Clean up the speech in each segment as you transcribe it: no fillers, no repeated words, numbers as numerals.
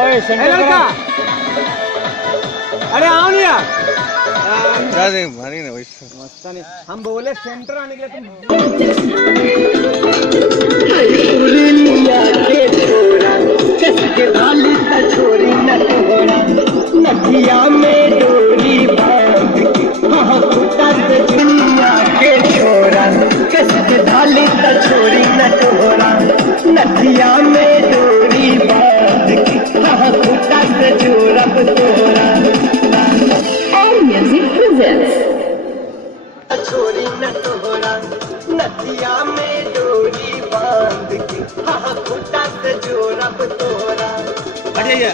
ओए सेंटर लड़का, अरे आओ नहीं यार। मारी ना वैसे मस्ता नहीं, हम बोले सेंटर आने के लिए तुम छोरी न तोड़ा नदिया में डोरी बांध के दुनिया के छोरा कसक धाली त छोरी न तोड़ा नदिया में डोरी बांध के खुटा से जोरब तोरा Music presents छोरी न तोड़ा नदिया में डोरी बांध के खुटा से जोरब तोरा। हट जाइए।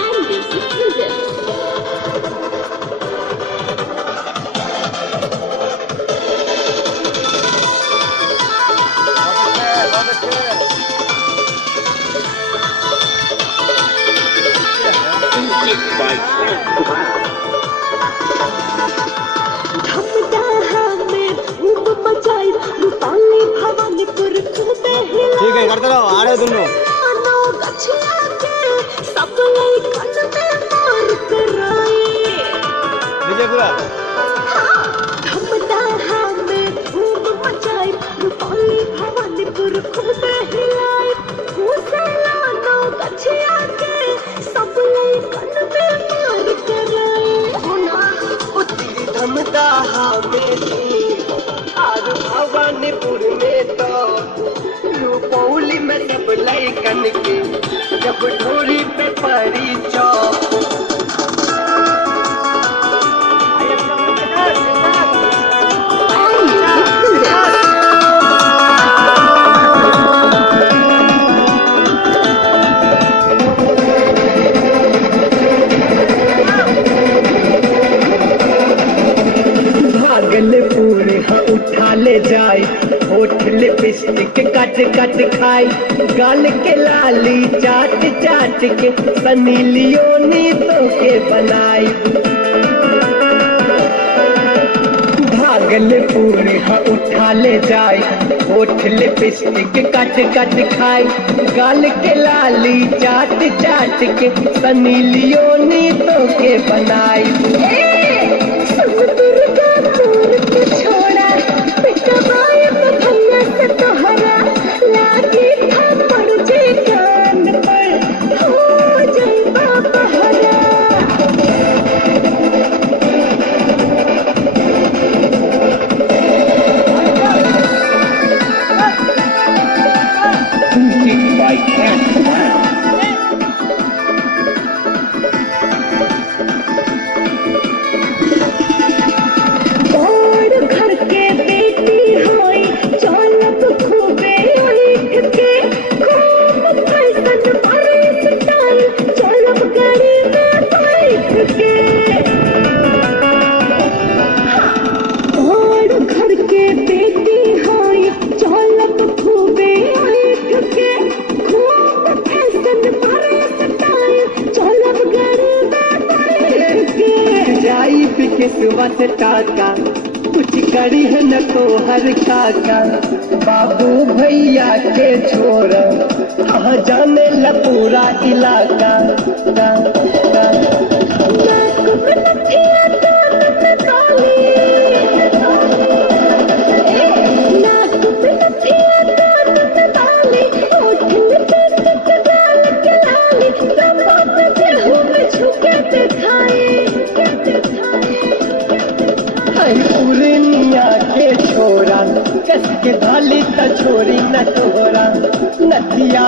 and music presents ठीक है करते रहो, आ रहे हो तुम लोग। डीजे पूरा भवानीपुर में तो रूपौली में सब लैकन के जब ढोरी पे पड़ी चौक भागलपुर उठा ले जाए होठ लिपस्टिक कट कट खाई गाल के लाली चाट चाट के सनी लियोनी तो के बनाई। भागलपुर उठा ले जाए होठ लिपस्टिक कट कट खाई गाल के लाली चाट चाट के सनी लियोनी तो के बनाई। छोड़ा पिटवाए भैया से तोहरा लागी था पड़ जे कान पर हो जाइबा बहरा। और घर के बेटी होई चौलक खूबे उठ के खूब फैशन मारे स्टाइल चौलक गाड़ी में बैठ के। और घर के बेटी होई चौलक खूबे उठ के खूब फैशन मारे स्टाइल चौलक गाड़ी में बैठ के। जाई बिकेसवा से टाका कुछ करी है न तो हर काका बाबू भैया के छोरा हाँ जाने ला पूरा इलाका पूर्णिया के छोरा कस के धाली त छोरी न तोरा नदिया